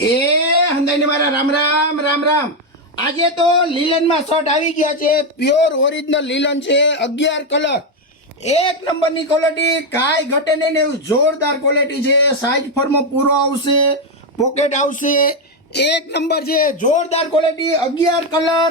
એ હંદાઈને મારા રામ રામ રામ રામ. આજે તો લીલનમાં શર્ટ આવી ગયા છે, પ્યોર ઓરિજિનલ લીલન છે, 11 કલર, એક નંબરની ક્વોલિટી, કાંઈ ઘટે નહીં ને એવું જોરદાર ક્વોલિટી છે. સાઈઝ ફોર્મ પૂરો આવશે, પોકેટ આવશે, એક નંબર છે, જોરદાર ક્વોલિટી, 11 કલર,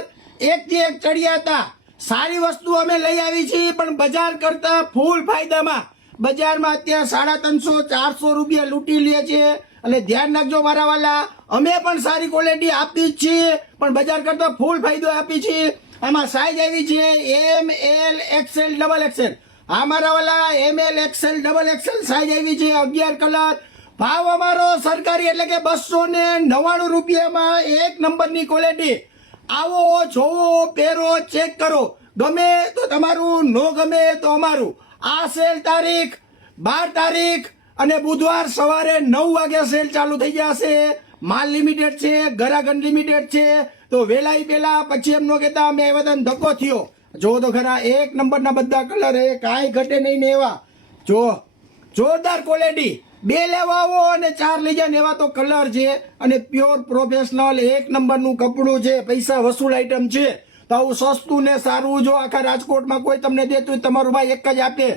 એકથી એક ચડિયા હતા. સારી વસ્તુ અમે લઈ આવી છીએ, પણ બજાર કરતા ફૂલ ફાયદામાં. બજારમાં અત્યારે 350-400 રૂપિયા લૂંટી લે છે. એટલે ધ્યાન રાખજો મારા વાલા, અમે પણ સારી ક્વોલિટી આપી જ છીએ, પણ બજાર કરતા ફૂલ ફાયદો આપી છીએ. આમાં સાઈઝ આવી છે M, L, XL, double XL. હા મારા વાલા, M, L, XL, double XL size આવી છે, 11 કલર. ભાવ અમારો સરકારી એટલે કે 299 રૂપિયામાં એક નંબરની ક્વોલિટી. આવો, જોવો, પહેરો, ચેક કરો, ગમે તો તમારું, નો ગમે તો અમારું. આ સેલ તારીખ 12 તારીખ અને બુધવાર સવારે 9 વાગ્યા સેલ ચાલુ થઈ જશે. માલ લિમિટેડ છે, ગ્રાહક અનલિમિટેડ છે, તો વેલાઈ પેલા પછી એમ નો કહેતા અમે આવ્યા ધક્કો થયો. જો તો ખરા, એક નંબરના બધા કલર, એ કાંઈ ઘટે નહીં ને એવા. જો જોરદાર ક્વોલિટી, 2 લેવા આવો અને 4 લઈ જાય ને એવા તો કલર છે. અને પ્યોર પ્રોફેશનલ એક નંબરનું કપડું છે, પૈસા વસૂલ આઈટમ છે. તો આવું સસ્તું ને સારું જો આખા રાજકોટમાં કોઈ તમને દેતું, તમારું ભાઈ એક જ આપે.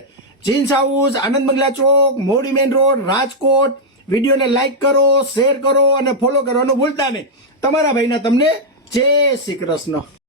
જીન્સ હાઉસ, આનંદ બંગલા ચોક, મોડી મેન રોડ, રાજકોટ. વિડીયોને લાઈક કરો, શેર કરો અને ફોલો કરવાનું ભૂલતા નહીં. તમારા ભાઈના તમને જય શ્રી કૃષ્ણ.